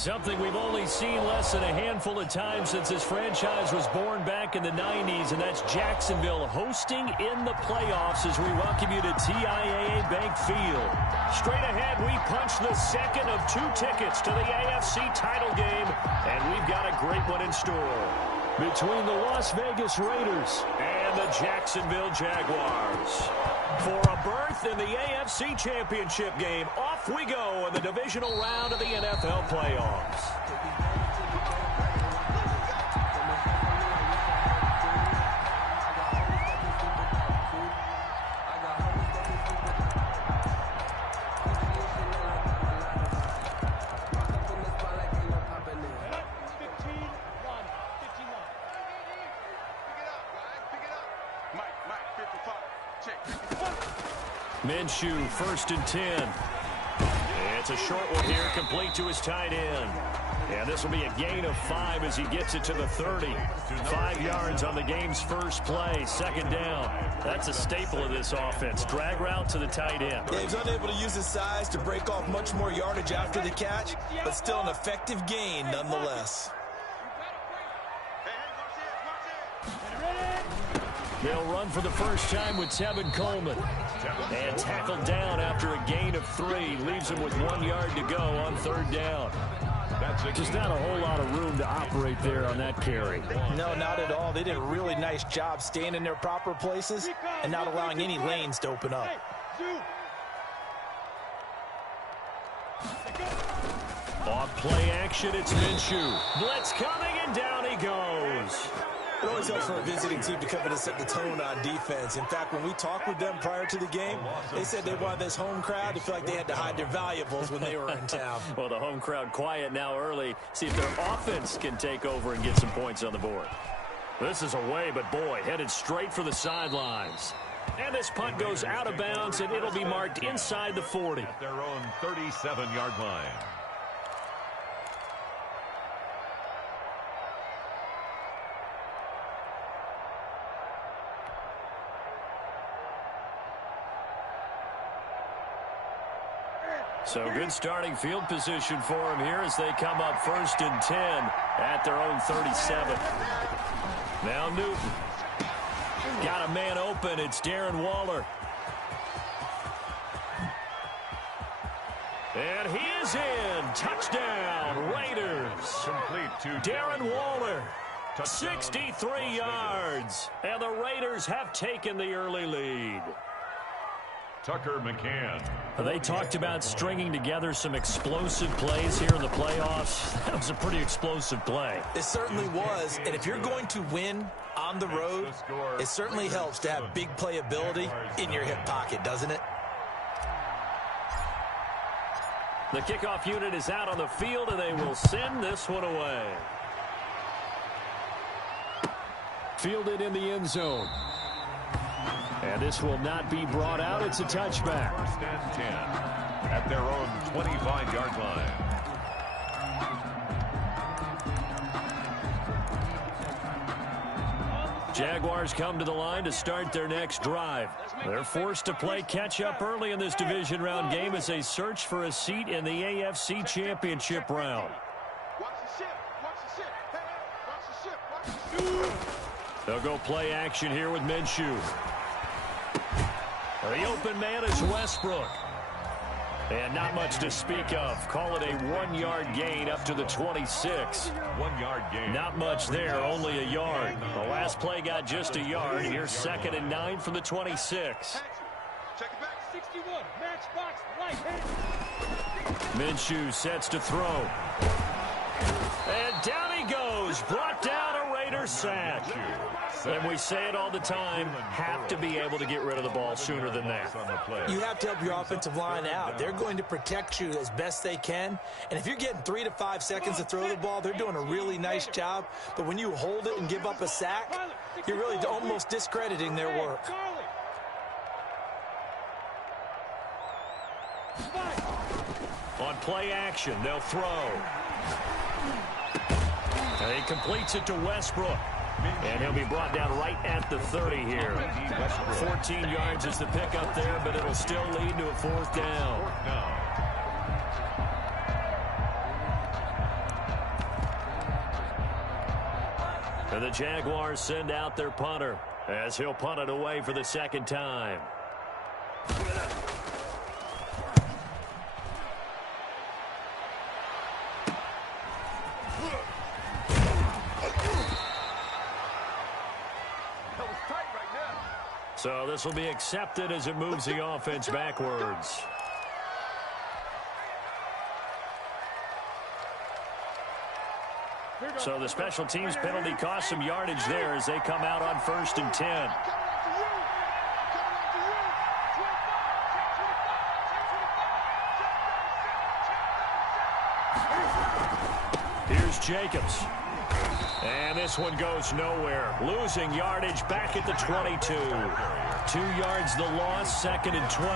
Something we've only seen less than a handful of times since this franchise was born back in the 90s, and that's Jacksonville hosting in the playoffs as we welcome you to TIAA Bank Field. Straight ahead, we punch the second of 2 tickets to the AFC title game, and we've got a great one in store. Between the Las Vegas Raiders and the Jacksonville Jaguars. For a berth in the AFC Championship game, off we go in the divisional round of the NFL playoffs. Minshew, 1st and 10. It's a short one here, complete to his tight end. And this will be a gain of 5 as he gets it to the 30. 5 yards on the game's first play, 2nd down. That's a staple of this offense. Drag route to the tight end. Yeah, he's unable to use his size to break off much more yardage after the catch, but still an effective gain nonetheless. They'll run for the first time with Tevin Coleman. And tackled down after a gain of 3. Leaves him with 1 yard to go on 3rd down. Just not a whole lot of room to operate there on that carry. No, not at all. They did a really nice job staying in their proper places and not allowing any lanes to open up. Off play action, it's Minshew. Blitz coming, and down he goes. It always helps for a visiting team to come in and set the tone on defense. In fact, when we talked with them prior to the game, they said they wanted this home crowd to feel like they had to hide their valuables when they were in town. Well, the home crowd quiet now early. See if their offense can take over and get some points on the board. This is away, but boy, headed straight for the sidelines. And this punt goes out of bounds, and it'll be marked inside the 40. At their own 37-yard line. So good starting field position for them here as they come up 1st and 10 at their own 37. Now Newton. Got a man open. It's Darren Waller. And he is in. Touchdown, Raiders. Complete to Darren Waller. 63 yards. And the Raiders have taken the early lead. Tucker McCann. They talked about stringing together some explosive plays here in the playoffs. That was a pretty explosive play. It certainly was. And if you're going to win on the road, it certainly helps to have big playability in your hip pocket, doesn't it? The kickoff unit is out on the field, and they will send this one away. Fielded in the end zone. And this will not be brought out. It's a touchback. 1st and 10 at their own 25-yard line. Jaguars come to the line to start their next drive. They're forced to play catch-up early in this division round game as they search for a seat in the AFC Championship round. They'll go play action here with Minshew. The open man is Westbrook. And not much to speak of. Call it a 1-yard gain up to the 26. 1-yard gain. Not much there, only a yard. The last play got just a yard. Here's 2nd and 9 from the 26. Check it back. 61. Matchbox right hand. Minshew sets to throw. And down he goes. Brought down a Raider sack. And we say it all the time, have to be able to get rid of the ball sooner than that. You have to help your offensive line out. They're going to protect you as best they can. And if you're getting 3 to 5 seconds to throw the ball, they're doing a really nice job. But when you hold it and give up a sack, you're really almost discrediting their work. On play action, they'll throw. And he completes it to Westbrook. And he'll be brought down right at the 30 here. 14 yards is the pickup there, but it'll still lead to a 4th down. And the Jaguars send out their punter as he'll punt it away for the second time. So this will be accepted as it moves the offense backwards. So the special teams penalty cost some yardage there as they come out on 1st and 10. Here's Jacobs. And this one goes nowhere. Losing yardage back at the 22. 2 yards the loss, 2nd and 12.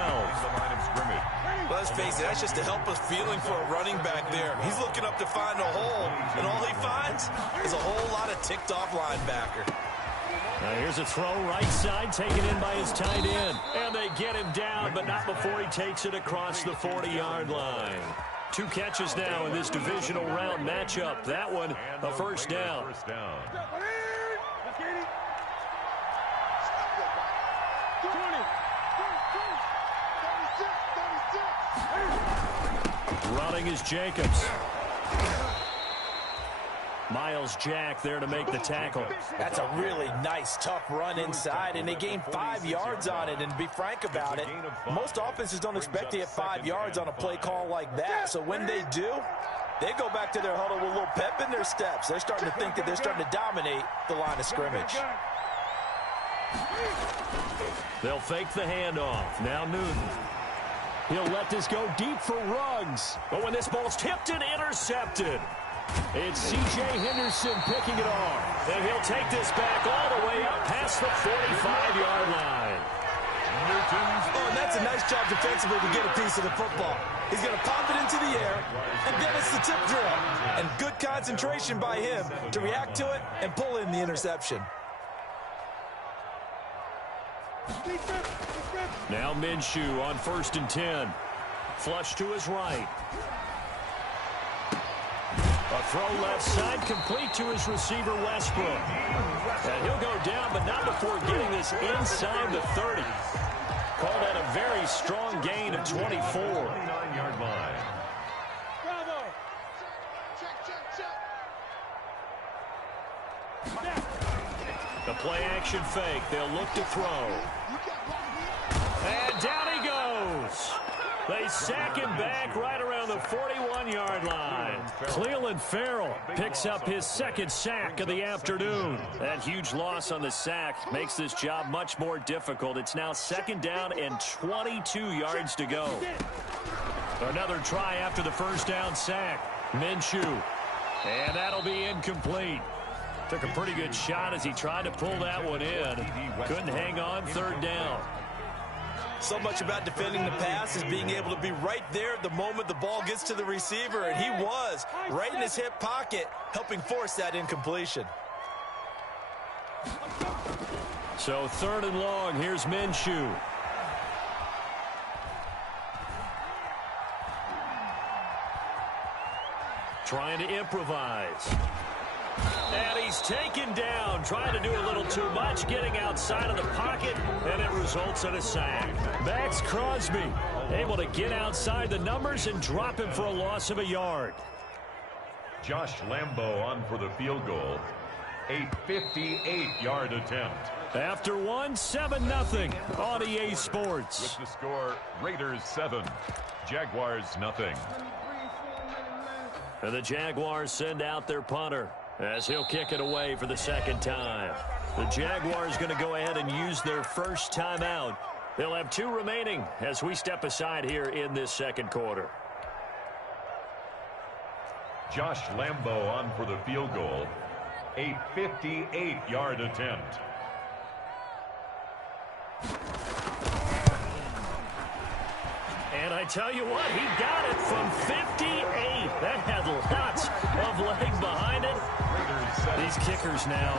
Well, let's face it, that's just a helpless feeling for a running back there. He's looking up to find a hole, and all he finds is a whole lot of ticked-off linebacker. Now here's a throw right side, taken in by his tight end. And they get him down, but not before he takes it across the 40-yard line. 2 catches now in this divisional round matchup. That one, a first down. Running is Jacobs. Miles Jack there to make the tackle. That's a really nice, tough run inside, and they gained 5 yards on it. And to be frank about it, most offenses don't expect to get 5 yards on a play call like that. So when they do, they go back to their huddle with a little pep in their steps. They're starting to think that they're starting to dominate the line of scrimmage. They'll fake the handoff. Now Newton. He'll let this go deep for Ruggs. But when this ball's tipped and intercepted, it's C.J. Henderson picking it off. And he'll take this back all the way up past the 45-yard line. Oh, and that's a nice job defensively to get a piece of the football. He's going to pop it into the air, and then it's the tip drill. And good concentration by him to react to it and pull in the interception. Now Minshew on 1st and 10. Flush to his right. A throw left side, complete to his receiver, Westbrook. And he'll go down, but not before getting this inside the 30. Called out a very strong gain of 24. 29-yard line. Bravo. The play-action fake. They'll look to throw. And down he goes. They sack him back right around the 41-yard line. Cleveland Farrell picks up his 2nd sack of the afternoon. That huge loss on the sack makes this job much more difficult. It's now 2nd down and 22 yards to go. Another try after the 1st down sack. Minshew. And that'll be incomplete. Took a pretty good shot as he tried to pull that one in. Couldn't hang on, 3rd down. So much about defending the pass is being able to be right there at the moment the ball gets to the receiver, and he was right in his hip pocket, helping force that incompletion. So 3rd and long, here's Minshew. Trying to improvise. And he's taken down, trying to do a little too much, getting outside of the pocket, and it results in a sack. Max Crosby able to get outside the numbers and drop him for a loss of a yard. Josh Lambo on for the field goal. A 58-yard attempt. After one, 7-0 on EA Sports. With the score, Raiders 7, Jaguars 0. And the Jaguars send out their punter as he'll kick it away for the 2nd time. The Jaguars going to go ahead and use their first timeout. They'll have 2 remaining as we step aside here in this 2nd quarter. Josh Lambo on for the field goal. A 58-yard attempt. And I tell you what, he got it from 58. That had lots of leg behind it. He As kickers now,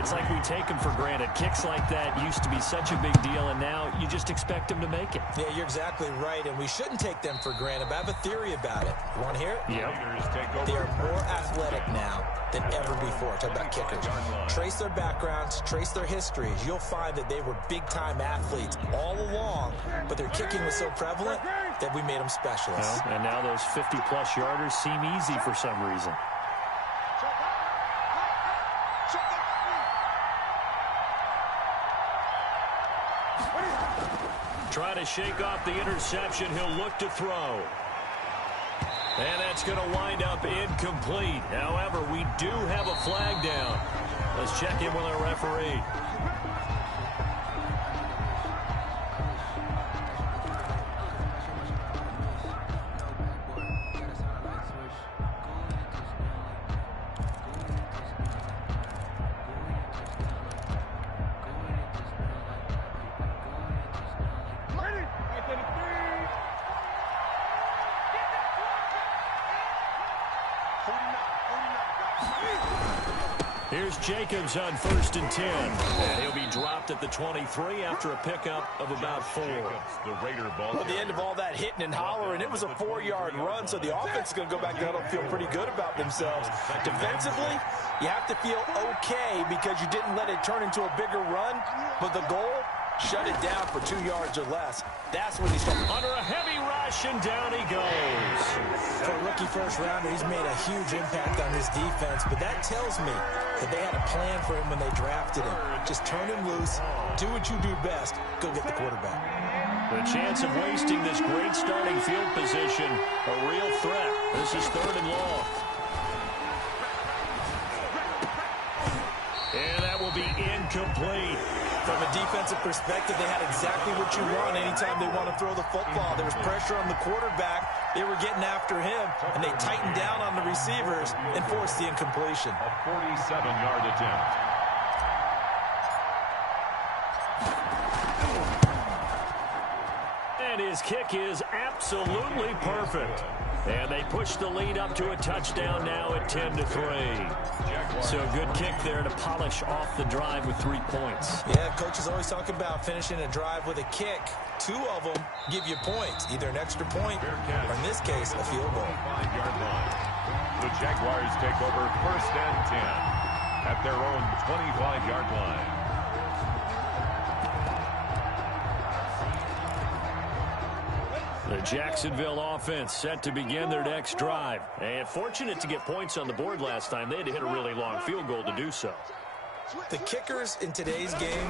it's like we take them for granted. Kicks like that used to be such a big deal, and now you just expect them to make it. Yeah, you're exactly right, and we shouldn't take them for granted, but I have a theory about it. You want to hear it? Yeah. They are more athletic now than ever before. Talk about kickers. Trace their backgrounds, trace their histories. You'll find that they were big-time athletes all along, but their kicking was so prevalent that we made them specialists. Well, and now those 50-plus yarders seem easy for some reason. Try to shake off the interception. He'll look to throw. And that's going to wind up incomplete. However, we do have a flag down. Let's check in with our referee. Here's Jacobs on 1st and 10. And he'll be dropped at the 23 after a pickup of about 4. The Raider ball. Well, at the end of all that hitting and hollering, it was a 4-yard run, so the offense is going to go back down and feel pretty good about themselves. Defensively, you have to feel okay because you didn't let it turn into a bigger run, but the goal, shut it down for 2 yards or less. That's when he's under a heavy rush, and down he goes. For a rookie first-rounder, he's made a huge impact on this defense, but that tells me that they had a plan for him when they drafted him. Just turn him loose, do what you do best, go get the quarterback. The chance of wasting this great starting field position, a real threat. This is 3rd and long. And that will be incomplete. From a defensive perspective, they had exactly what you want anytime they want to throw the football. There was pressure on the quarterback. They were getting after him, and they tightened down on the receivers and forced the incompletion. A 47-yard attempt. And his kick is absolutely perfect. And they push the lead up to a touchdown now at 10-3. So a good kick there to polish off the drive with 3 points. Yeah, coaches always talk about finishing a drive with a kick. 2 of them give you points, either an extra point or, in this case, a field goal. 5-yard line. The Jaguars take over 1st and 10 at their own 25-yard line. The Jacksonville offense set to begin their next drive. And fortunate to get points on the board last time. They had to hit a really long field goal to do so. The kickers in today's game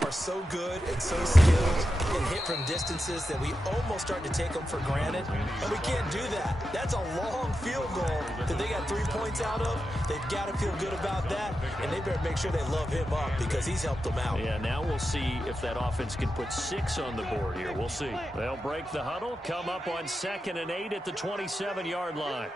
are so good and so skilled and hit from distances that we almost start to take them for granted. And we can't do that. That's a long field goal that they got 3 points out of. They've got to feel good about that. And they better make sure they love him up because he's helped them out. Yeah, now we'll see if that offense can put 6 on the board here. We'll see. They'll break the huddle, come up on 2nd and 8 at the 27-yard line.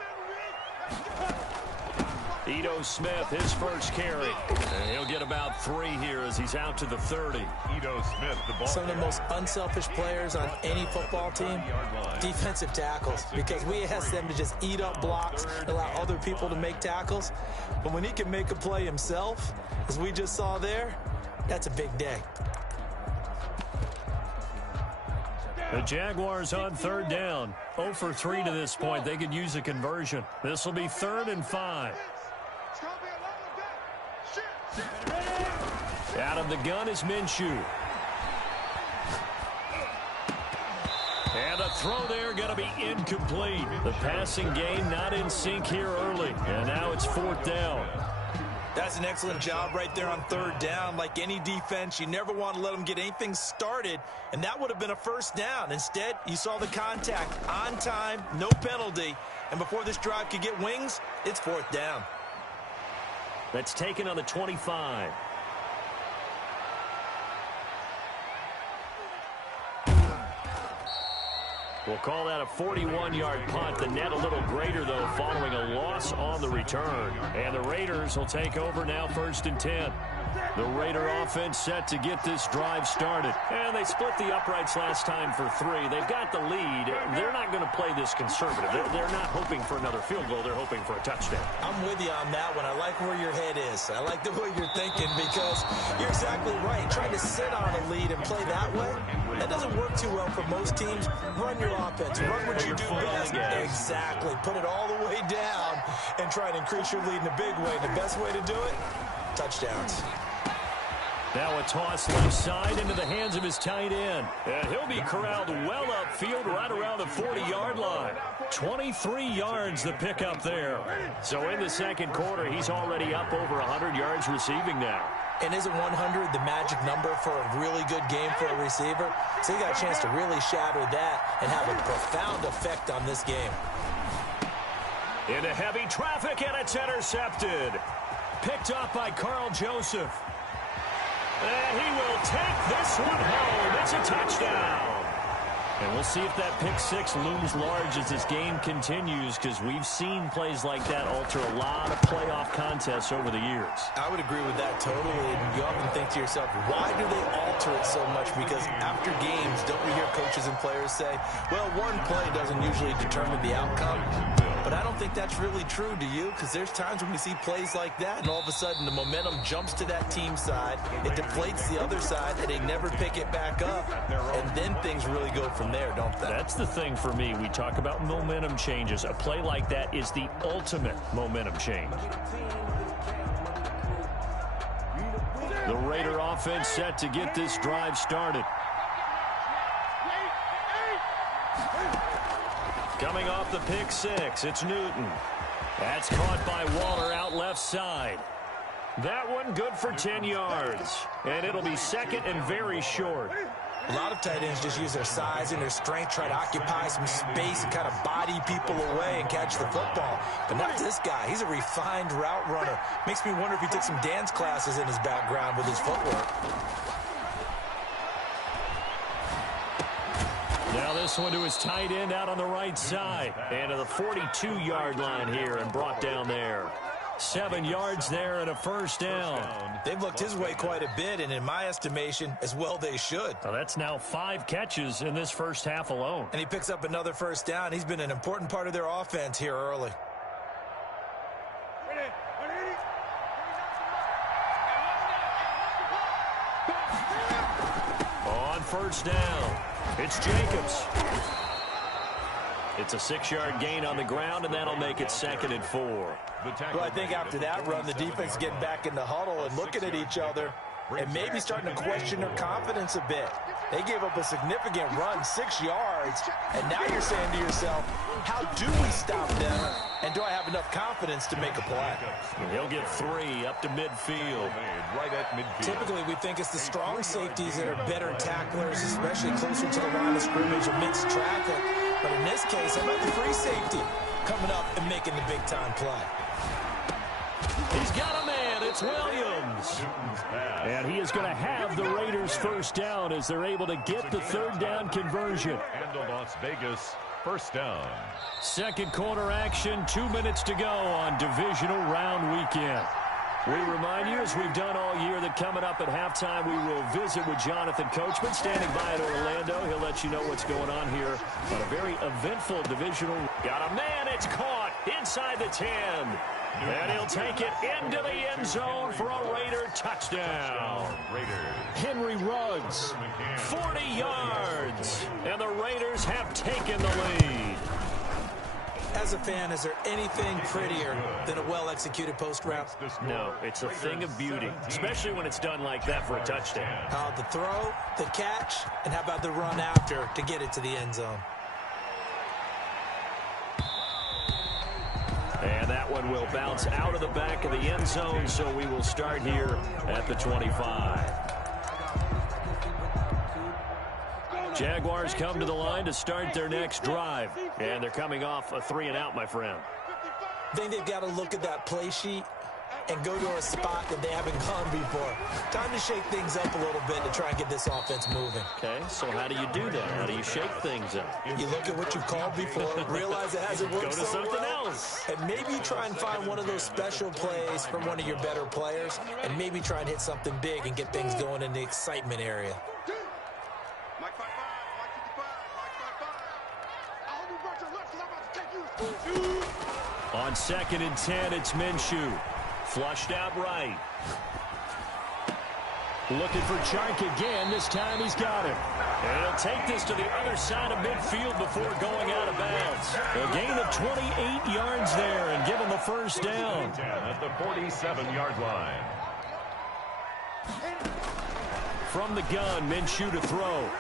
Ito Smith, his first carry. And he'll get about 3 here as he's out to the 30. Ito Smith, the ball. Some of the most unselfish players on any football team, defensive tackles, because we ask them to just eat up blocks, allow other people to make tackles. But when he can make a play himself, as we just saw there, that's a big day. The Jaguars on 3rd down. 0 for 3 to this point. They could use a conversion. This will be 3rd and 5. Out of the gun is Minshew. And a throw there going to be incomplete. The passing game not in sync here early. And now it's 4th down. That's an excellent job right there on 3rd down. Like any defense, you never want to let them get anything started, and that would have been a 1st down. Instead, you saw the contact on time, no penalty, and before this drive could get wings, it's 4th down. That's taken on the 25. We'll call that a 41-yard punt. The net a little greater, though, following a loss on the return. And the Raiders will take over now 1st and 10. The Raider offense set to get this drive started. And they split the uprights last time for 3. They've got the lead. They're not going to play this conservative. They're not hoping for another field goal. They're hoping for a touchdown. I'm with you on that one. I like where your head is. I like the way you're thinking because you're exactly right. Trying to sit on a lead and play that way, that doesn't work too well for most teams. Run your offense. Run what you do best. Exactly. Put it all the way down and try and increase your lead in a big way. The best way to do it, touchdowns. Now a toss left side into the hands of his tight end. And he'll be corralled well upfield right around the 40-yard line. 23 yards the pickup there. So in the second quarter, he's already up over 100 yards receiving now. And isn't 100 the magic number for a really good game for a receiver? So he got a chance to really shatter that and have a profound effect on this game. Into heavy traffic, and it's intercepted. Picked up by Carl Joseph. And he will take this one home. It's a touchdown. And we'll see if that pick six looms large as this game continues, because we've seen plays like that alter a lot of playoff contests over the years. I would agree with that totally. And you often think to yourself, why do they alter it so much? Because after games, don't we hear coaches and players say, well, one play doesn't usually determine the outcome? But I don't think that's really true, do you? Because there's times when we see plays like that, and all of a sudden the momentum jumps to that team side. It deflates the other side, and they never pick it back up. And then things really go from there, don't they? That's the thing for me. We talk about momentum changes. A play like that is the ultimate momentum change. The Raider offense set to get this drive started. Coming off the pick six, it's Newton. That's caught by Waller out left side. That one good for 10 yards. And it'll be second and very short. A lot of tight ends just use their size and their strength, try to occupy some space and kind of body people away and catch the football. But not this guy. He's a refined route runner. Makes me wonder if he took some dance classes in his background with his footwork. Now this one to his tight end out on the right side. And to the 42-yard line here and brought down there. 7 yards there and a first down. They've looked his way quite a bit, and in my estimation, as well they should. Well, that's now 5 catches in this first half alone. And he picks up another first down. He's been an important part of their offense here early. On first down, it's Jacobs. It's a 6-yard gain on the ground, and that'll make it 2nd and 4. Well, I think after that run, the defense is getting back in the huddle and looking at each other and maybe starting to question their confidence a bit. They gave up a significant run, 6 yards, and now you're saying to yourself, how do we stop them, and do I have enough confidence to make a play? He'll get 3 up to midfield. Right at midfield. Typically, we think it's the strong safeties that are better tacklers, especially closer to the line of scrimmage amidst traffic. But in this case, how about the free safety coming up and making the big-time play? He's got a man. It's Williams. And he is going to have the Raiders first down as they're able to get the third down conversion. And Las Vegas first down. Second quarter action, 2 minutes to go on Divisional Round Weekend. We remind you, as we've done all year, that coming up at halftime, we will visit with Jonathan Coachman, standing by in Orlando. He'll let you know what's going on here on a very eventful divisional. Got a man, it's caught inside the 10. And he'll take it into the end zone for a Raider touchdown. Henry Ruggs, 40 yards. And the Raiders have taken the lead. As a fan, is there anything prettier than a well-executed post route? No, it's a thing of beauty, especially when it's done like that for a touchdown. How the throw, the catch, and how about the run after to get it to the end zone? And that one will bounce out of the back of the end zone, so we will start here at the 25. Jaguars come to the line to start their next drive. And they're coming off a 3-and-out, my friend. I think they've got to look at that play sheet and go to a spot that they haven't gone before. Time to shake things up a little bit to try and get this offense moving. Okay, so how do you do that? How do you shake things up? You look at what you've called before, realize it hasn't worked Go to so something well, else. and maybe you try and find one of those special plays from one of your better players, and maybe try and hit something big and get things going in the excitement area. On 2nd and 10, it's Minshew. Flushed out right. Looking for Chark again. This time he's got him. And he'll take this to the other side of midfield before going out of bounds. A gain of 28 yards there and give him a first down. At the 47-yard line. From the gun, Minshew to throw.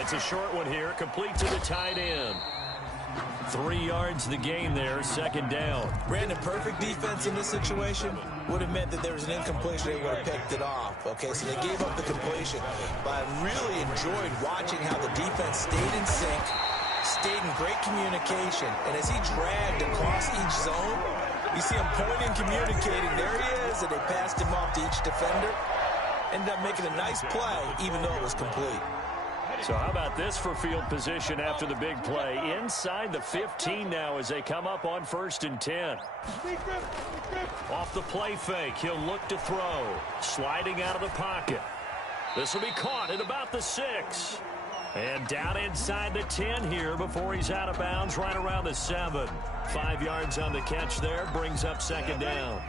It's a short one here, complete to the tight end. 3 yards the gain there, 2nd down. Brandon, perfect defense in this situation would have meant that there was an incompletion. They would have picked it off. Okay, so they gave up the completion. But I really enjoyed watching how the defense stayed in sync, stayed in great communication. And as he dragged across each zone, you see him pointing, communicating. There he is, and they passed him off to each defender. Ended up making a nice play, even though it was complete. So how about this for field position after the big play? Inside the 15 now as they come up on 1st and 10. Off the play fake, he'll look to throw. Sliding out of the pocket. This will be caught at about the 6. And down inside the 10 here before he's out of bounds right around the 7. 5 yards on the catch there, brings up 2nd down.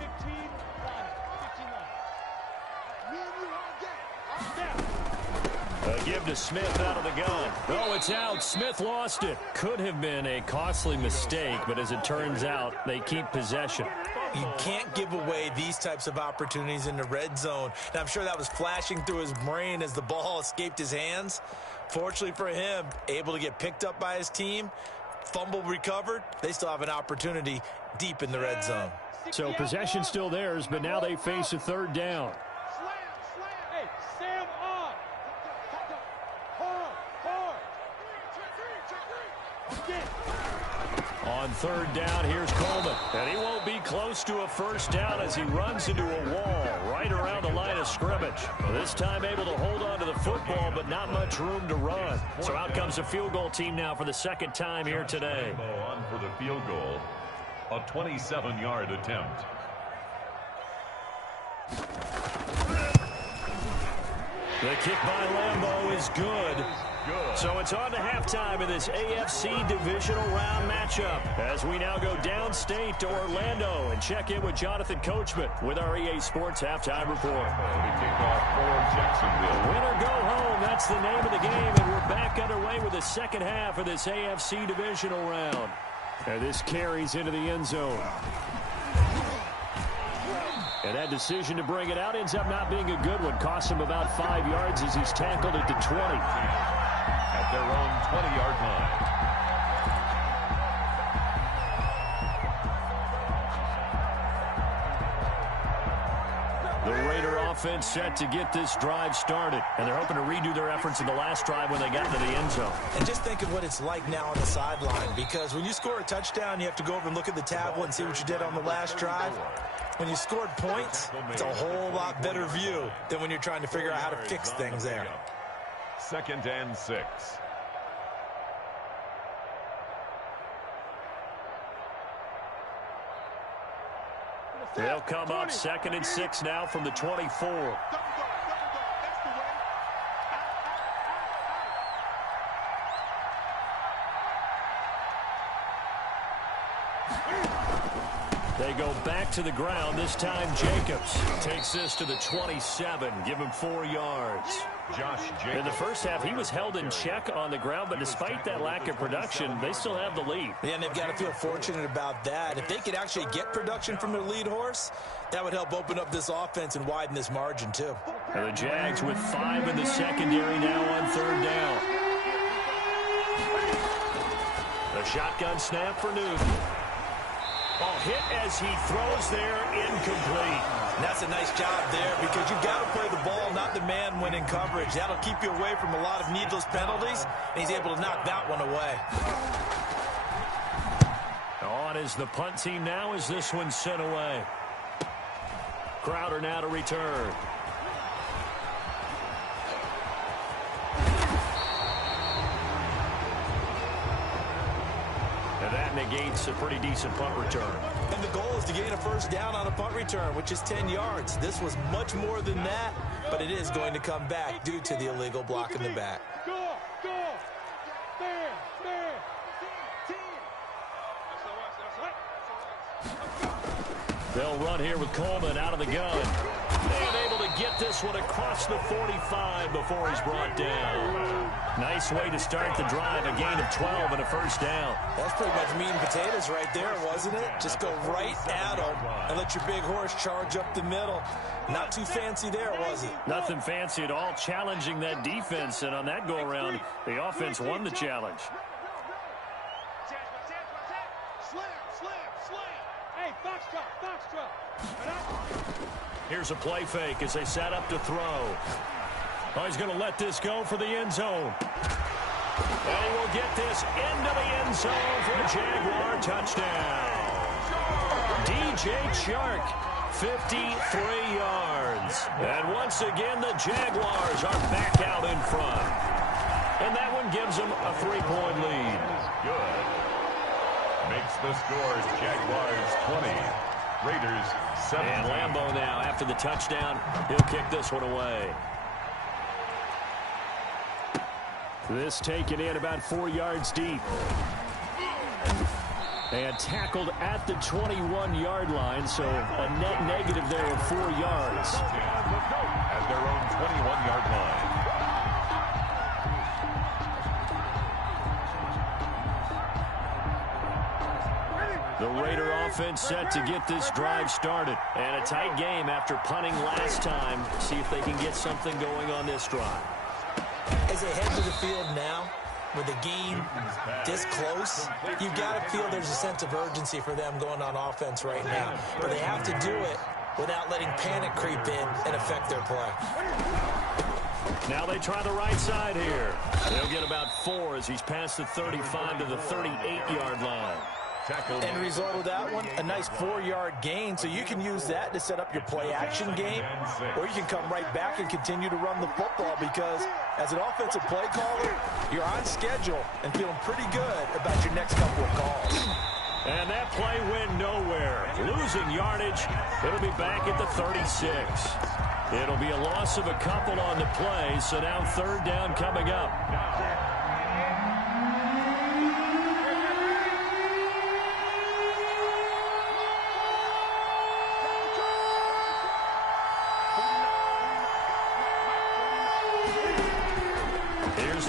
A give to Smith out of the gun. Oh, it's out. Smith lost it. Could have been a costly mistake, but as it turns out, they keep possession. You can't give away these types of opportunities in the red zone. Now, I'm sure that was flashing through his brain as the ball escaped his hands. Fortunately for him, able to get picked up by his team, fumble recovered. They still have an opportunity deep in the red zone. So possession still theirs, but now they face a 3rd down. On 3rd down, here's Coleman. And he won't be close to a first down as he runs into a wall right around the line of scrimmage. This time able to hold on to the football, but not much room to run. So out comes the field goal team now for the 2nd time here today. On for the field goal. A 27-yard attempt. The kick by Lambeau is good. So it's on to halftime in this AFC Divisional Round matchup as we now go downstate to Orlando and check in with Jonathan Coachman with our EA Sports Halftime Report. The kickoff for Jacksonville. Win or go home, that's the name of the game, and we're back underway with the 2nd half of this AFC Divisional Round. And this carries into the end zone. And that decision to bring it out ends up not being a good one. Costs him about 5 yards as he's tackled at the 20. At their own 20-yard line. The Raider offense set to get this drive started. And they're hoping to redo their efforts in the last drive when they got into the end zone. And just think of what it's like now on the sideline, because when you score a touchdown, you have to go over and look at the tablet and see what you did on the last drive. When you scored points, it's a whole lot better view than when you're trying to figure out how to fix things there. 2nd and 6. They'll come up 2nd and 6 now from the 24. They go back to the ground. This time Jacobs takes this to the 27. Give him 4 yards. Josh Jacobs. In the first half, he was held in check on the ground, but despite that lack of production, they still have the lead. Yeah, and they've got to feel fortunate about that. If they could actually get production from their lead horse, that would help open up this offense and widen this margin, too. And the Jags with 5 in the secondary now on 3rd down. The shotgun snap for Newton. Ball hit as he throws there, incomplete. And that's a nice job there because you've got to play the ball, not the man when in coverage. That'll keep you away from a lot of needless penalties, and he's able to knock that one away. On is the punt team now as this one's sent away. Crowder now to return. And that negates a pretty decent punt return. And the goal is to gain a first down on a punt return, which is 10 yards. This was much more than that, but it is going to come back due to the illegal block in the back. They'll run here with Coleman out of the gun. And able to get this one across the 45 before he's brought down. Nice way to start the drive, a gain of 12 and a first down. That's pretty much meat and potatoes right there, wasn't it? Just go right at them and let your big horse charge up the middle. Not too fancy there, was it? Nothing fancy at all, challenging that defense, and on that go-around, the offense won the challenge. Here's a play fake as they set up to throw. Oh, he's going to let this go for the end zone. And he will get this into the end zone for a Jaguar touchdown. DJ Chark, 53 yards. And once again, the Jaguars are back out in front. And that one gives them a 3-point lead. Good. Makes the scores Jaguars 20. Raiders 7. And Lambo now, after the touchdown, he'll kick this one away. This taken in about 4 yards deep. And tackled at the 21-yard line, so a net negative there of 4 yards. At their own 21-yard line. The Raider offense set to get this drive started. And a tight game after punting last time. See if they can get something going on this drive. As they head to the field now, with the game this close, you've got to feel there's a sense of urgency for them going on offense right now. But they have to do it without letting panic creep in and affect their play. Now they try the right side here. They'll get about 4 as he's past the 35 to the 38-yard line. End result of that one, a nice 4-yard gain, so you can use that to set up your play-action game, or you can come right back and continue to run the football because as an offensive play caller, you're on schedule and feeling pretty good about your next couple of calls. And that play went nowhere. Losing yardage, it'll be back at the 36. It'll be a loss of a couple on the play, so now third down coming up.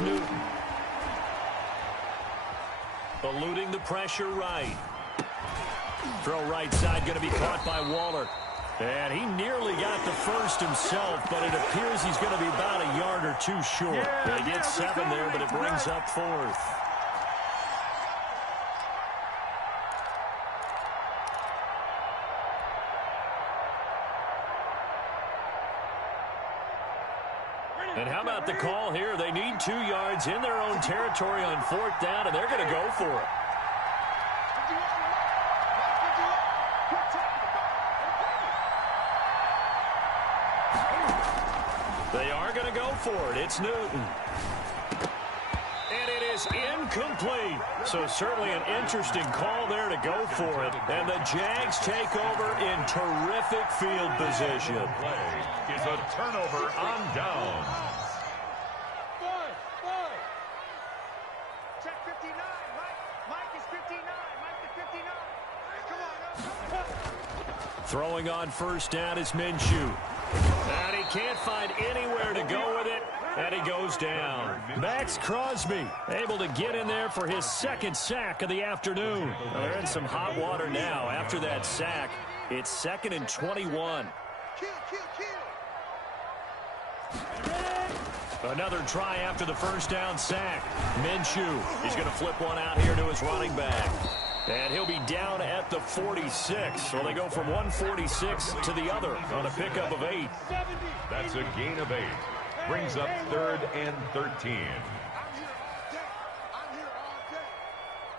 Newton. Eluding the pressure right. Throw right side going to be caught by Waller. And he nearly got the first himself, but it appears he's going to be about a yard or two short. They get 7 there, but it brings up 4th. And how about the call here? They need 2 yards in their own territory on 4th down, and they're going to go for it. They are going to go for it. It's Newton. And it is incomplete. So certainly an interesting call there to go for it. And the Jags take over in terrific field position. Play is a turnover on down. Check 59. Mike is 59. Mike is 59. Come on. Throwing on first down is Minshew. And he can't find anywhere to go with it. And he goes down. Max Crosby able to get in there for his 2nd sack of the afternoon. Well, they're in some hot water now. After that sack, it's 2nd and 21. Another try after the first down sack. Minshew, he's going to flip one out here to his running back. And he'll be down at the 46. Well, they go from 146 to the other on a pickup of 8. That's a gain of 8. Brings up 3rd and 13. I'm here all day.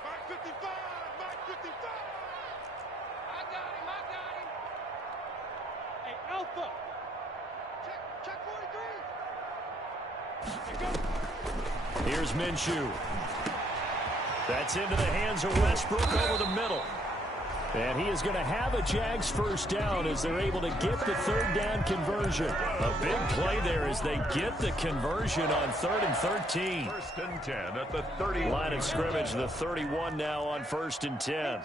Mike 55. Mike 55. I got him. Hey, Alpha. Check 43. Here's Minshew. That's into the hands of Westbrook over the middle. And he is going to have a Jags first down as they're able to get the third down conversion. A big play there as they get the conversion on 3rd and 13. 1st and 10 at the 30. Line of scrimmage, the 31 now on 1st and 10.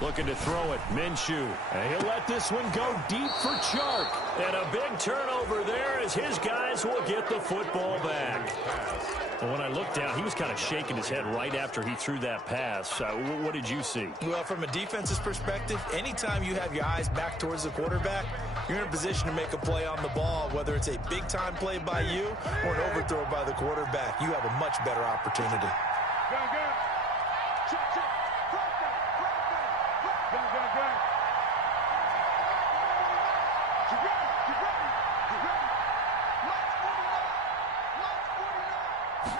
Looking to throw it, Minshew. And he'll let this one go deep for Chark. And a big turnover there as his guys will get the football back. And when I looked down, he was kind of shaking his head right after he threw that pass. What did you see? Well, from a defense's perspective, anytime you have your eyes back towards the quarterback, you're in a position to make a play on the ball, whether it's a big-time play by you or an overthrow by the quarterback. You have a much better opportunity. Go, go. Check, check. Break down. Go, go, go. Get ready. Get ready. Get ready. March 49. March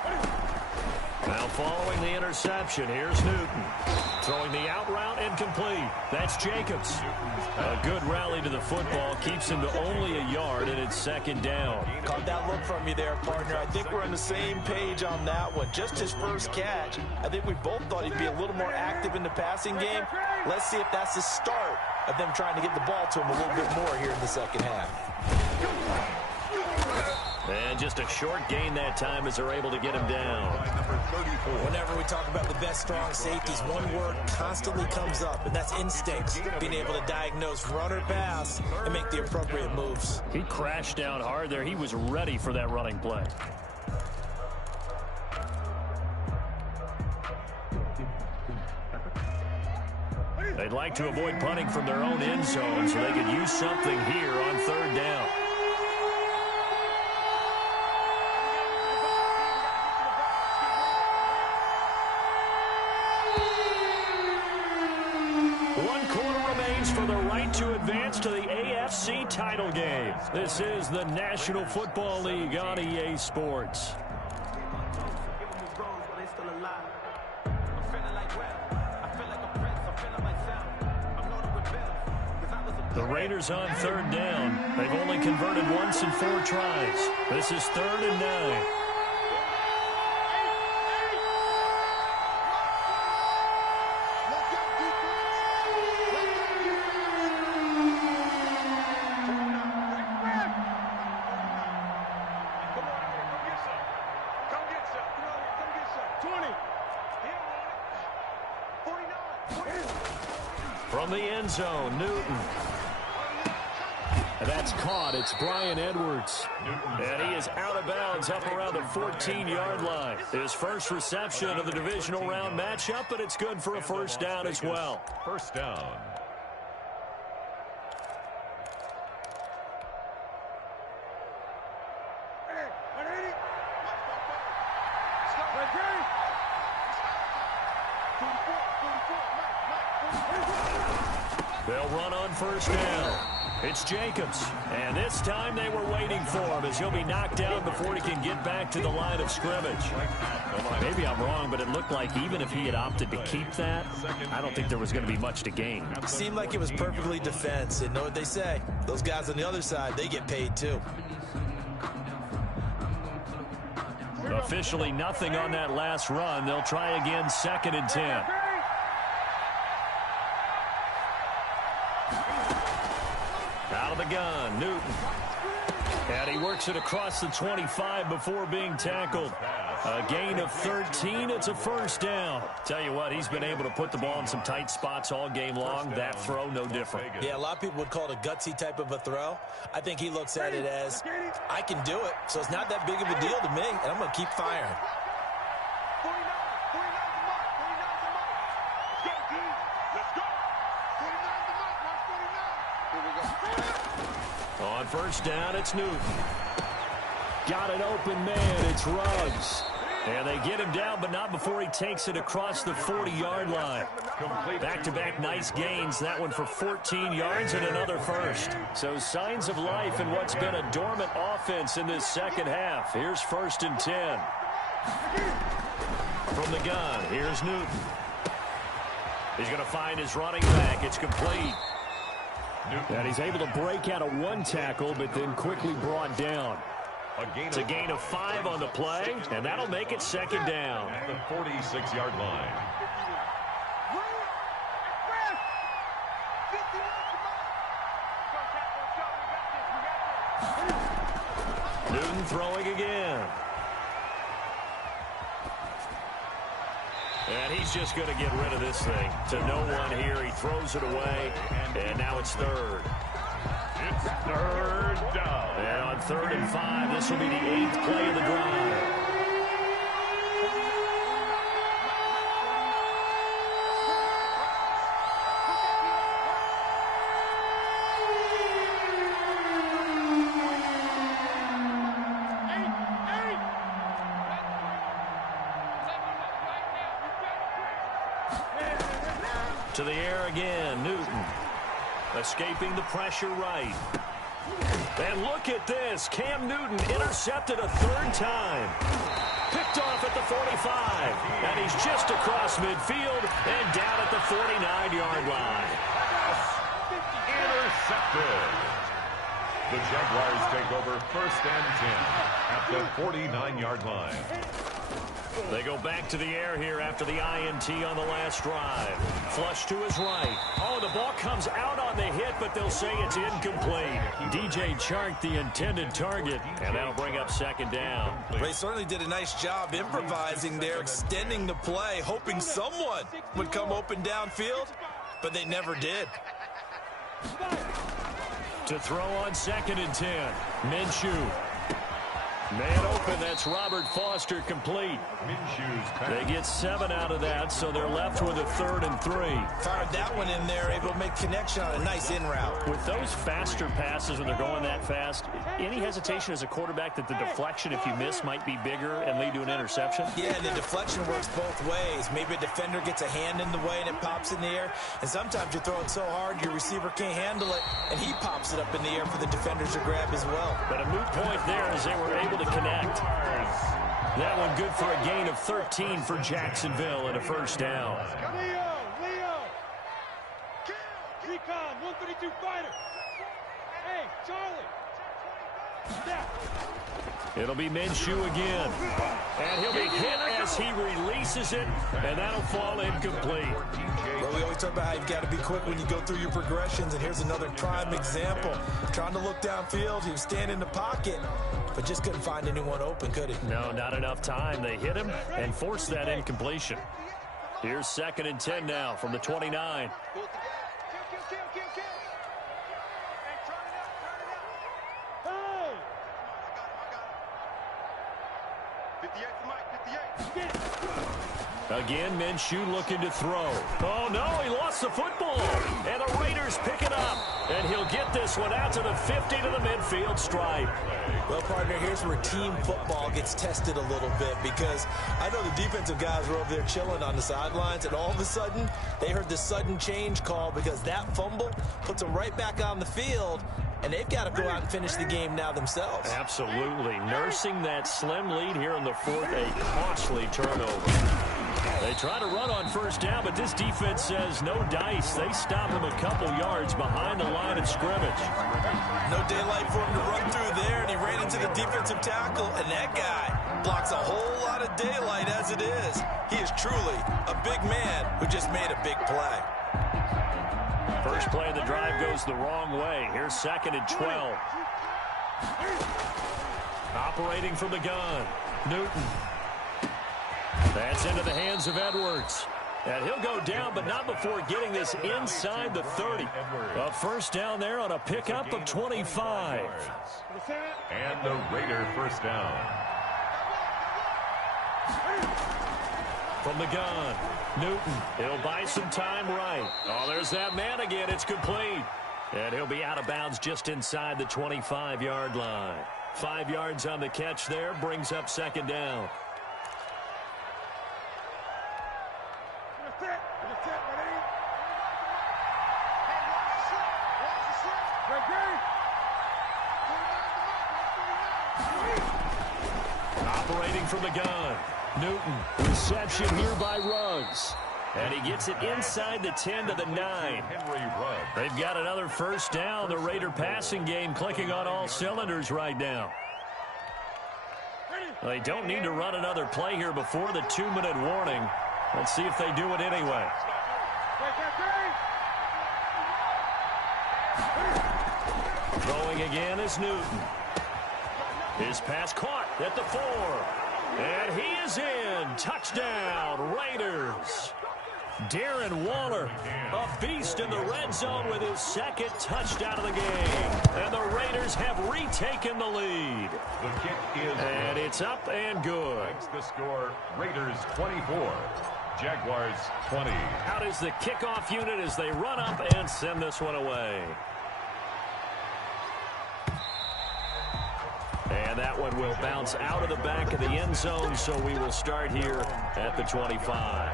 49. Now following the interception, here's Newton. Throwing the out route incomplete. That's Jacobs. A good rally to the football keeps him to only a yard, and it's 2nd down. Caught that look from you there, partner. I think we're on the same page on that one. Just his first catch. I think we both thought he'd be a little more active in the passing game. Let's see if that's the start of them trying to get the ball to him a little bit more here in the second half. And just a short gain that time as they're able to get him down. Whenever we talk about the best strong safeties, one word constantly comes up, and that's instinct. Being able to diagnose run or pass and make the appropriate moves. He crashed down hard there. He was ready for that running play. They'd like to avoid punting from their own end zone so they could use something here on 3rd down. To advance to the AFC title game. This is the National Football League on EA Sports. The Raiders on 3rd down. They've only converted once in 4 tries. This is 3rd and 9. From the end zone, Newton. That's caught. It's Bryan Edwards. And he is out of bounds up around the 14-yard line. His first reception of the divisional round matchup, but it's good for a first down as well. 1st down. They'll run on 1st down. It's Jacobs. And this time they were waiting for him as he'll be knocked down before he can get back to the line of scrimmage. Maybe I'm wrong, but it looked like even if he had opted to keep that, I don't think there was going to be much to gain. Seemed like it was perfectly defense. And know what they say? Those guys on the other side, they get paid too. Officially nothing on that last run. They'll try again 2nd and 10. Out of the gun, Newton. And he works it across the 25 before being tackled. A gain of 13. It's a first down. Tell you what, he's been able to put the ball in some tight spots all game long. That throw, no different. Yeah, a lot of people would call it a gutsy type of a throw. I think he looks at it as, I can do it, so it's not that big of a deal to me, and I'm going to keep firing. 49 the mark. 49 the mark. Let's go, dude. Let's go. 49 the mark. Mark 49. Here we go. On first down, it's Newton. Got an open man. It's Ruggs. And they get him down, but not before he takes it across the 40-yard line. Back-to-back nice gains. That one for 14 yards and another first. So signs of life in what's been a dormant offense in this second half. Here's 1st and 10. From the gun, here's Newton. He's going to find his running back. It's complete. And he's able to break out of one tackle, but then quickly brought down. It's a gain of 5 on the play, and that'll make it second down. At the 46-yard line. Newton throwing again. And he's just going to get rid of this thing. To no one here. He throws it away, and now it's third. It's third down. And on 3rd and 5, this will be the 8th play of the drive. To the air again, Newton. Escaping the pressure right. And look at this. Cam Newton intercepted a 3rd time. Picked off at the 45. And he's just across midfield and down at the 49-yard line. Intercepted. The Jaguars take over 1st and 10 at the 49-yard line. They go back to the air here after the INT on the last drive. Flush to his right. Oh, the ball comes out on the hit, but they'll say it's incomplete. DJ Chark, the intended target, and that'll bring up second down. They certainly did a nice job improvising there, extending the play, hoping someone would come open downfield, but they never did. To throw on 2nd and 10. Minshew. Man open, that's Robert Foster, complete. They get 7 out of that, so they're left with a 3rd and 3. Fired that one in there, able to make connection on a nice in route. With those faster passes when they're going that fast, any hesitation as a quarterback that the deflection, if you miss, might be bigger and lead to an interception? Yeah, the deflection works both ways. Maybe a defender gets a hand in the way and it pops in the air, and sometimes you throw it so hard your receiver can't handle it, and he pops it up in the air for the defenders to grab as well. But a moot point there as they were able to connect. That one good for a gain of 13 for Jacksonville and a 1st down. Leo. Recon, 132 fighter. Hey, Charlie. Step. It'll be Minshew again. And he'll be hit as he releases it, and that'll fall incomplete. Well, we always talk about how you've got to be quick when you go through your progressions, and here's another prime example. Trying to look downfield, he was standing in the pocket, but just couldn't find anyone open, could he? No, not enough time. They hit him and forced that incompletion. Here's 2nd and 10 now from the 29. Again, Minshew looking to throw. Oh, no, he lost the football. And the Raiders pick it up. And he'll get this one out to the 50 to the midfield stripe. Well, partner, here's where team football gets tested a little bit, because I know the defensive guys were over there chilling on the sidelines, and all of a sudden, they heard the sudden change call because that fumble puts them right back on the field, and they've got to go out and finish the game now themselves. Absolutely. Nursing that slim lead here in the 4th, a costly turnover. They try to run on 1st down, but this defense says no dice. They stop him a couple yards behind the line of scrimmage. No daylight for him to run through there, and he ran into the defensive tackle, and that guy blocks a whole lot of daylight as it is. He is truly a big man who just made a big play. First play of the drive goes the wrong way. Here's 2nd and 12. Operating from the gun, Newton. That's into the hands of Edwards. And he'll go down, but not before getting this inside the 30. A 1st down there on a pickup of 25. And the Raider 1st down. From the gun, Newton. He'll buy some time right. Oh, there's that man again. It's complete. And he'll be out of bounds just inside the 25-yard line. 5 yards on the catch there, brings up 2nd down. Operating from the gun, Newton. Reception here by Ruggs. And he gets it inside the 10 to the 9. They've got another first down. The Raider passing game clicking on all cylinders right now. They don't need to run another play here before the 2-minute warning. Let's see if they do it anyway. Throwing again is Newton. His pass caught at the 4. And he is in. Touchdown, Raiders. Darren Waller, a beast in the red zone with his second touchdown of the game. And the Raiders have retaken the lead. The kick is and it's up and good. Makes the score Raiders 24, Jaguars 20. Out is the kickoff unit as they run up and send this one away. And that one will bounce out of the back of the end zone, so we will start here at the 25.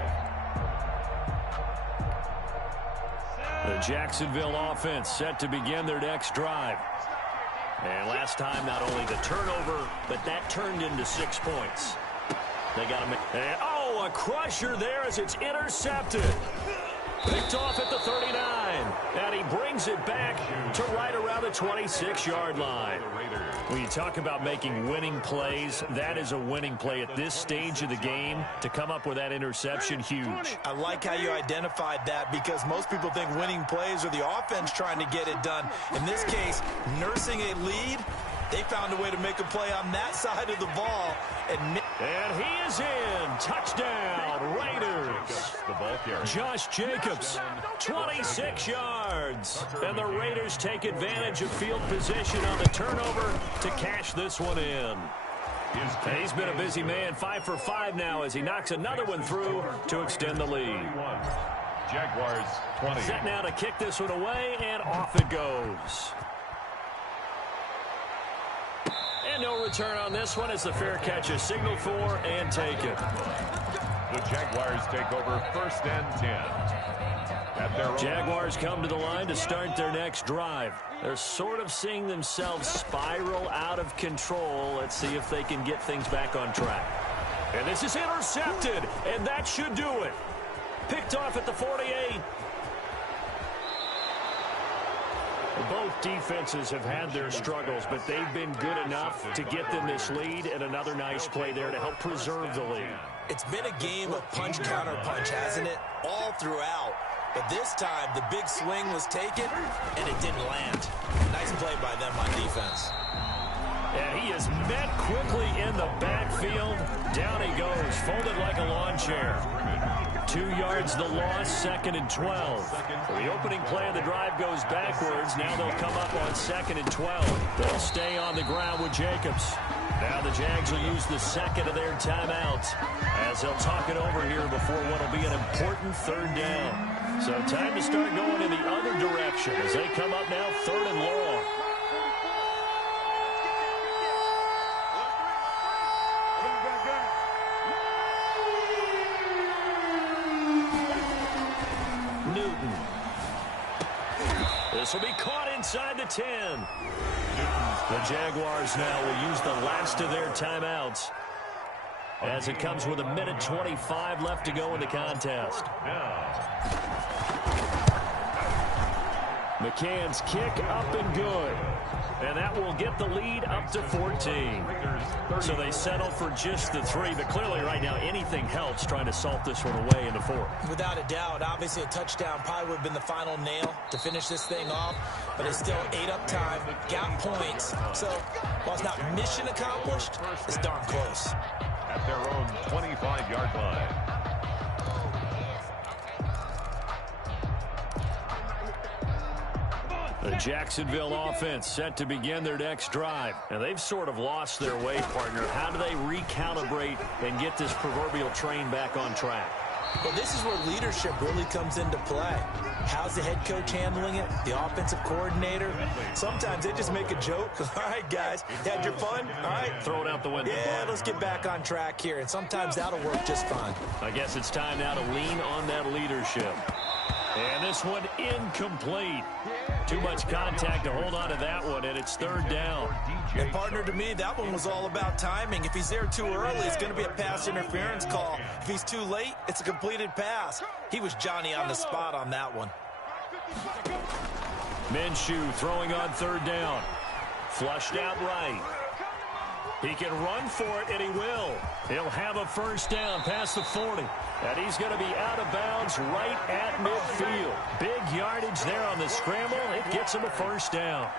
The Jacksonville offense set to begin their next drive. And last time, not only the turnover, but that turned into 6 points. They got to make... And, oh, a crusher there as it's intercepted. Picked off at the 39. And he brings it back to right around the 26-yard line. When you talk about making winning plays, that is a winning play at this stage of the game. To come up with that interception, huge. I like how you identified that because most people think winning plays are the offense trying to get it done. In this case, nursing a lead, they found a way to make a play on that side of the ball. And he is in. Touchdown, Raiders. The ball carrier. Josh Jacobs, 26 yards. And the Raiders take advantage of field position on the turnover to cash this one in. And he's been a busy man, 5 for 5 now as he knocks another one through to extend the lead. Jaguars 20. Set now to kick this one away, and off it goes. And no return on this one as the fair catch is signaled for and taken. The Jaguars take over 1st and 10. At their Jaguars come to the line to start their next drive. They're sort of seeing themselves spiral out of control. Let's see if they can get things back on track. And this is intercepted, and that should do it. Picked off at the 48. Both defenses have had their struggles, but they've been good enough to get them this lead, and another nice play there to help preserve the lead. It's been a game of punch-counter-punch, hasn't it? All throughout. But this time, the big swing was taken, and it didn't land. Nice play by them on defense. And he is met quickly in the backfield. Down he goes, folded like a lawn chair. 2 yards the loss, 2nd and 12. The opening play of the drive goes backwards. Now they'll come up on 2nd and 12. They'll stay on the ground with Jacobs. Now the Jags will use the second of their timeouts as they'll talk it over here before what will be an important 3rd down. So time to start going in the other direction as they come up now 3rd and long. Newton. This will be caught inside the 10. The Jaguars now will use the last of their timeouts as it comes with 1:25 left to go in the contest. McCann's kick up and good. And that will get the lead up to 14. So they settle for just the 3, but clearly right now anything helps trying to salt this one away in the 4th. Without a doubt, obviously a touchdown probably would have been the final nail to finish this thing off, but it's still ate up time, got points. So while it's not mission accomplished, it's darn close. At their own 25-yard line. The Jacksonville offense set to begin their next drive. And they've sort of lost their way, partner. How do they recalibrate and get this proverbial train back on track? Well, this is where leadership really comes into play. How's the head coach handling it? The offensive coordinator? Sometimes they just make a joke. All right, guys, you had your fun? All right. Throw it out the window. Yeah, let's get back on track here. And sometimes that'll work just fine. I guess it's time now to lean on that leadership. And this one incomplete. Too much contact to hold on to that one, and it's third down. And partner, to me, that one was all about timing. If he's there too early, it's going to be a pass interference call. If he's too late, it's a completed pass. He was Johnny on the spot on that one. Minshew throwing on third down. Flushed out right. He can run for it, and he will. He'll have a first down past the 40. And he's going to be out of bounds right at midfield. Big yardage there on the scramble. It gets him a first down.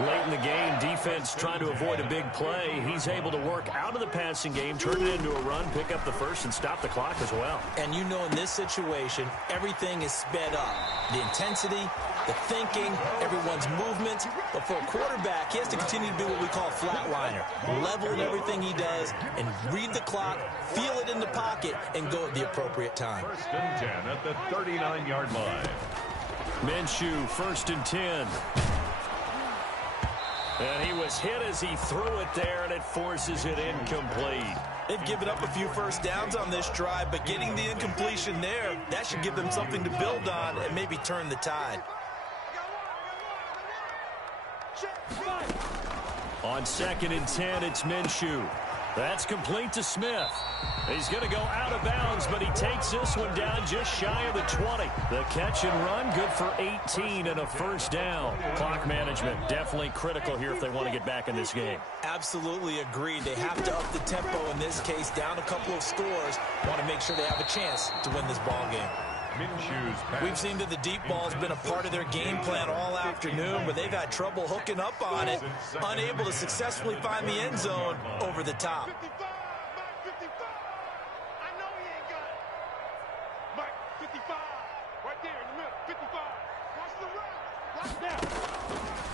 Late in the game, defense trying to avoid a big play. He's able to work out of the passing game, turn it into a run, pick up the first, and stop the clock as well. And you know in this situation, everything is sped up. The intensity, the thinking, everyone's movement. But for a quarterback, he has to continue to be what we call a flatliner. Level in everything he does and read the clock, feel it in the pocket, and go at the appropriate time. First and 10 at the 39-yard line. Minshew, first and 10. And he was hit as he threw it there, and it forces it incomplete. They've given up a few first downs on this drive, but getting the incompletion there, that should give them something to build on and maybe turn the tide. On second and 10, it's Minshew. That's complete to Smith. He's going to go out of bounds, but he takes this one down just shy of the 20. The catch and run, good for 18 and a first down. Clock management, definitely critical here if they want to get back in this game. Absolutely agreed. They have to up the tempo in this case, down a couple of scores. Want to make sure they have a chance to win this ball game. We've seen that the deep ball has been a part of their game plan all afternoon, but they've had trouble hooking up on it, unable to successfully find the end zone over the top.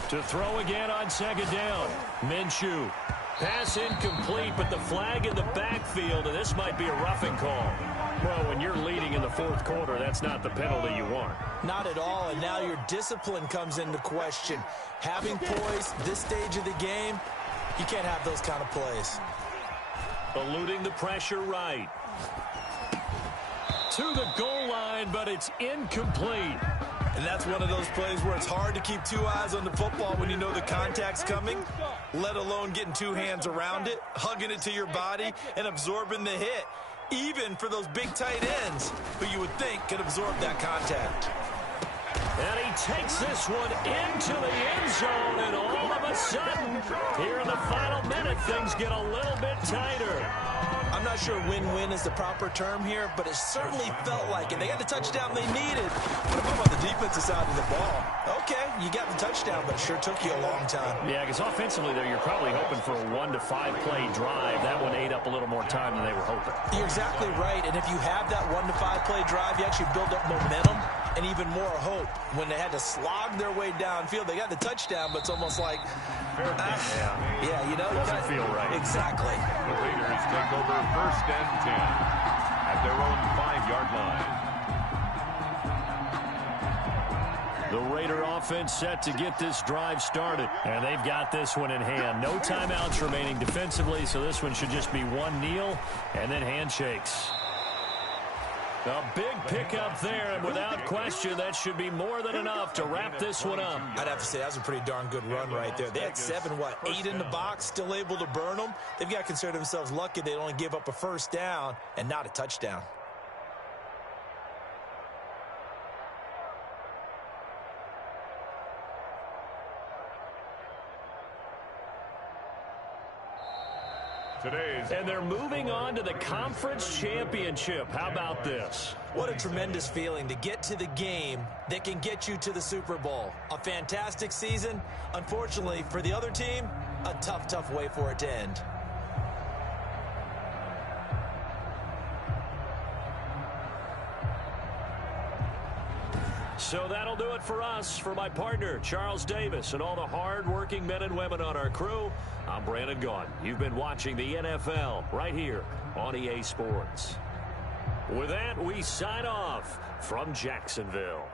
To throw again on second down. Minshew. Pass incomplete, but the flag in the backfield, and this might be a roughing call. Well, when you're leading in the fourth quarter, that's not the penalty you want. Not at all, and now your discipline comes into question. Having poise this stage of the game, you can't have those kind of plays. Eluding the pressure right. To the goal line, but it's incomplete. And that's one of those plays where it's hard to keep two eyes on the football when you know the contact's coming, let alone getting two hands around it, hugging it to your body, and absorbing the hit. Even for those big tight ends who you would think could absorb that contact. And he takes this one into the end zone, and all of a sudden, here in the final minute, things get a little bit tighter. I'm not sure win-win is the proper term here, but it certainly felt like it. They got the touchdown they needed. What about the defensive side of the ball? Okay, you got the touchdown, but it sure took you a long time. Yeah, because offensively, there, you're probably hoping for a 1 to 5 play drive. That one ate up a little more time than they were hoping. You're exactly right, and if you have that 1 to 5 play drive, you actually build up momentum and even more hope. When they had to slog their way downfield, they got the touchdown, but it's almost like, yeah, you know, doesn't feel right. Exactly. The Raiders take over first and 10 at their own 5-yard line. The Raider offense set to get this drive started, and they've got this one in hand. No timeouts remaining defensively, so this one should just be one kneel and then handshakes. A big pickup there, and without question, that should be more than enough to wrap this one up. I'd have to say that was a pretty darn good run right there. They had 8 in the box, still able to burn them. They've got to consider themselves lucky they only gave up a first down and not a touchdown. And they're moving on to the conference championship. How about this? What a tremendous feeling to get to the game that can get you to the Super Bowl. A fantastic season. Unfortunately, for the other team, a tough, tough way for it to end. So that'll do it for us. For my partner, Charles Davis, and all the hard-working men and women on our crew, I'm Brandon Gaughan. You've been watching the NFL right here on EA Sports. With that, we sign off from Jacksonville.